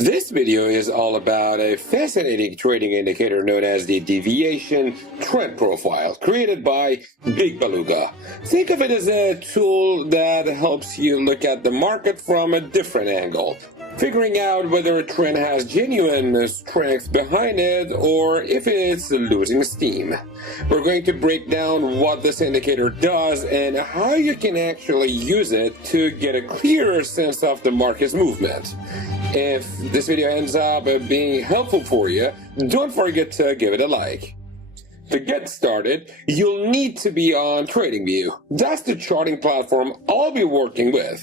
This video is all about a fascinating trading indicator known as the deviation trend profile, created by Big Beluga. Think of it as a tool that helps you look at the market from a different angle, figuring out whether a trend has genuine strength behind it or if it's losing steam. We're going to break down what this indicator does and how you can actually use it to get a clearer sense of the market's movement. If this video ends up being helpful for you, don't forget to give it a like. To get started, you'll need to be on TradingView. That's the charting platform I'll be working with.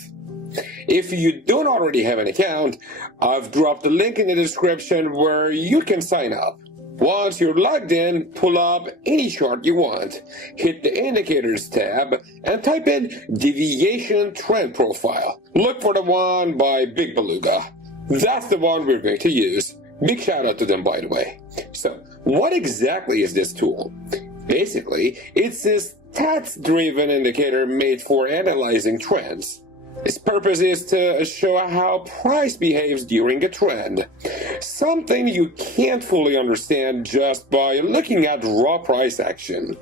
If you don't already have an account, I've dropped a link in the description where you can sign up. Once you're logged in, pull up any chart you want, hit the Indicators tab, and type in Deviation Trend Profile. Look for the one by Big Beluga. That's the one we're going to use. Big shout out to them, by the way. So, what exactly is this tool? Basically, it's a stats-driven indicator made for analyzing trends. Its purpose is to show how price behaves during a trend, something you can't fully understand just by looking at raw price action.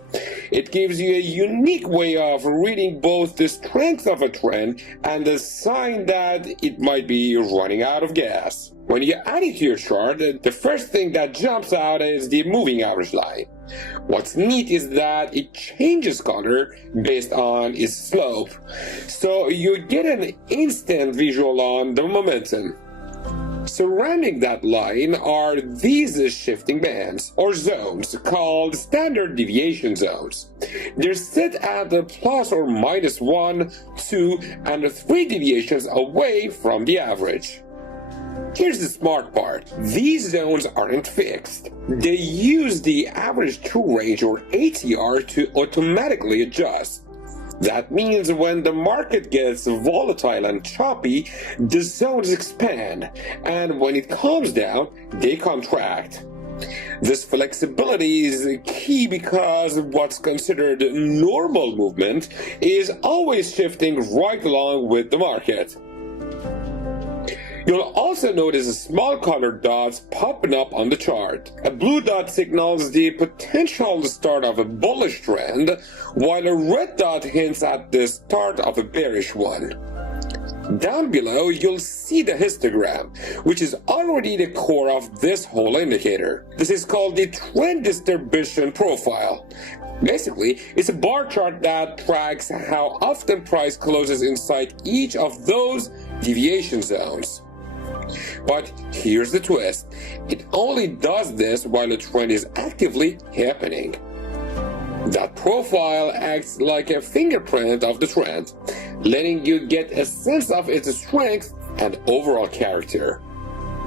It gives you a unique way of reading both the strength of a trend and the sign that it might be running out of gas. When you add it to your chart, the first thing that jumps out is the moving average line. What's neat is that it changes color based on its slope, so you get an instant visual on the momentum. Surrounding that line are these shifting bands, or zones, called standard deviation zones. They're set at the plus or minus 1, 2, and 3 deviations away from the average. Here's the smart part. These zones aren't fixed. They use the average true range, or ATR, to automatically adjust. That means when the market gets volatile and choppy, the zones expand, and when it calms down, they contract. This flexibility is key because what's considered normal movement is always shifting right along with the market. You'll also notice small colored dots popping up on the chart. A blue dot signals the potential start of a bullish trend, while a red dot hints at the start of a bearish one. Down below, you'll see the histogram, which is already the core of this whole indicator. This is called the trend distribution profile. Basically, it's a bar chart that tracks how often price closes inside each of those deviation zones. But here's the twist. It only does this while the trend is actively happening. That profile acts like a fingerprint of the trend, letting you get a sense of its strength and overall character.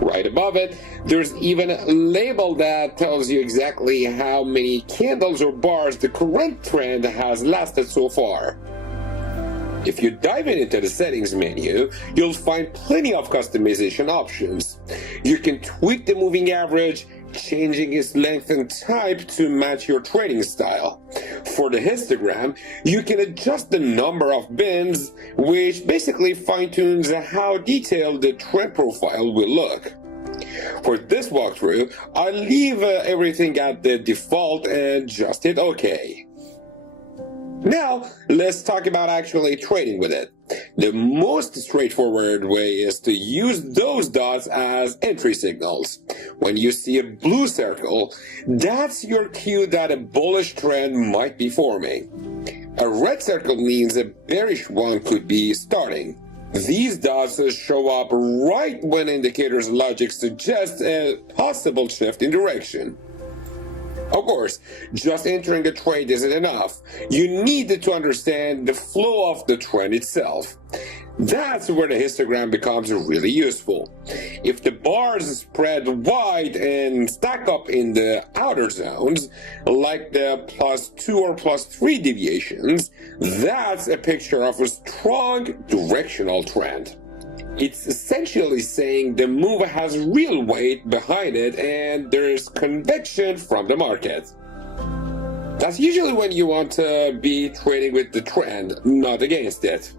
Right above it, there's even a label that tells you exactly how many candles or bars the current trend has lasted so far. If you dive into the settings menu, you'll find plenty of customization options. You can tweak the moving average, changing its length and type to match your trading style. For the histogram, you can adjust the number of bins, which basically fine-tunes how detailed the trend profile will look. For this walkthrough, I'll leave everything at the default and just hit OK. Now, let's talk about actually trading with it. The most straightforward way is to use those dots as entry signals. When you see a blue circle, that's your cue that a bullish trend might be forming. A red circle means a bearish one could be starting. These dots show up right when indicators' logic suggests a possible shift in direction. Of course, just entering a trade isn't enough. You need to understand the flow of the trend itself. That's where the histogram becomes really useful. If the bars spread wide and stack up in the outer zones, like the +2 or +3 deviations, that's a picture of a strong directional trend. It's essentially saying the move has real weight behind it and there's conviction from the market. That's usually when you want to be trading with the trend, not against it.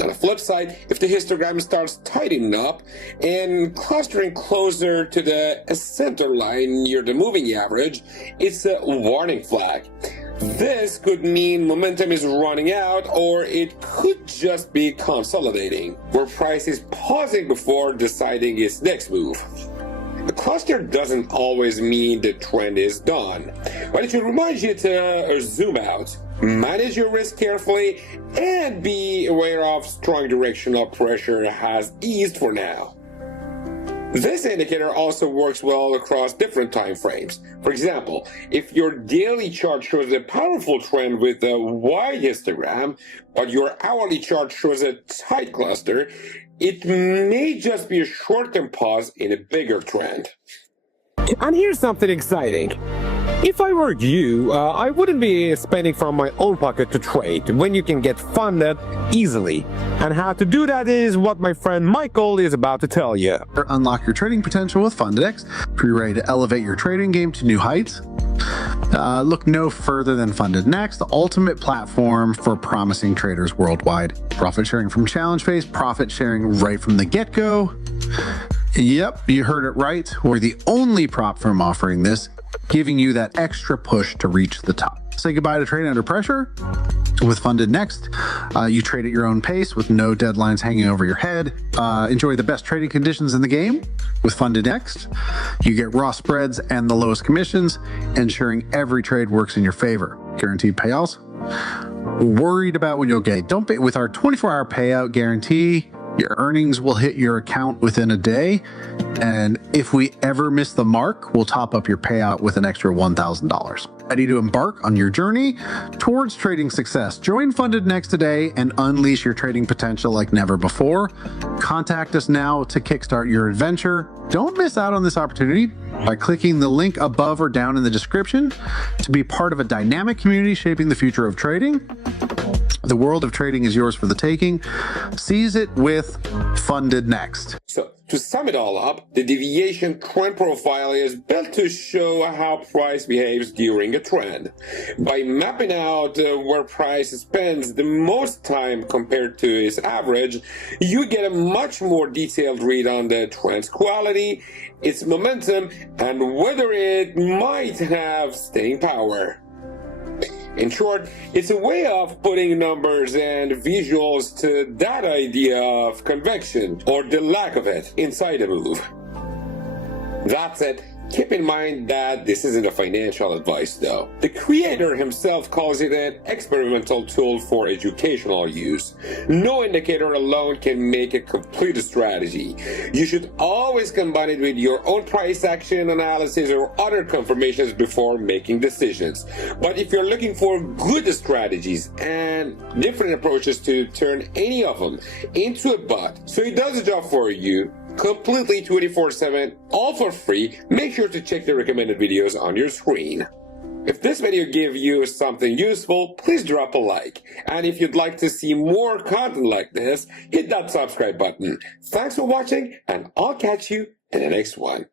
On the flip side, if the histogram starts tightening up and clustering closer to the center line near the moving average, it's a warning flag. This could mean momentum is running out, or it could just be consolidating, where price is pausing before deciding its next move. A cluster doesn't always mean the trend is done, but it should remind you to zoom out, manage your risk carefully, and be aware of strong directional pressure has eased for now. This indicator also works well across different time frames. For example, if your daily chart shows a powerful trend with a wide histogram, but your hourly chart shows a tight cluster, it may just be a short-term pause in a bigger trend. And here's something exciting. If I were you, I wouldn't be spending from my own pocket to trade when you can get funded easily. And how to do that is what my friend Michael is about to tell you. Unlock your trading potential with FundedX. If you're ready to elevate your trading game to new heights, look no further than Funded Next, the ultimate platform for promising traders worldwide. Profit sharing from challenge phase, profit sharing right from the get-go. Yep, you heard it right. We're the only prop firm offering this, giving you that extra push to reach the top. Say goodbye to trading under pressure with Funded Next. You trade at your own pace with no deadlines hanging over your head. Enjoy the best trading conditions in the game with Funded Next. You get raw spreads and the lowest commissions, ensuring every trade works in your favor. Guaranteed payouts. Worried about when you'll get? Don't pay with our 24-hour payout guarantee. Your earnings will hit your account within a day, and if we ever miss the mark, we'll top up your payout with an extra $1,000. Ready to embark on your journey towards trading success? Join Funded Next today and unleash your trading potential like never before. Contact us now to kickstart your adventure. Don't miss out on this opportunity by clicking the link above or down in the description to be part of a dynamic community shaping the future of trading. The world of trading is yours for the taking. Seize it with Funded Next. So, to sum it all up, the deviation trend profile is built to show how price behaves during a trend. By mapping out where price spends the most time compared to its average, you get a much more detailed read on the trend's quality, its momentum, and whether it might have staying power. In short, it's a way of putting numbers and visuals to that idea of conviction, or the lack of it, inside a move. That said, keep in mind that this isn't a financial advice though. The creator himself calls it an experimental tool for educational use. No indicator alone can make a complete strategy. You should always combine it with your own price action analysis or other confirmations before making decisions. But if you're looking for good strategies and different approaches to turn any of them into a bot so it does the job for you, completely 24/7, all for free, make sure to check the recommended videos on your screen. If this video gave you something useful, please drop a like. And if you'd like to see more content like this, hit that subscribe button. Thanks for watching, and I'll catch you in the next one.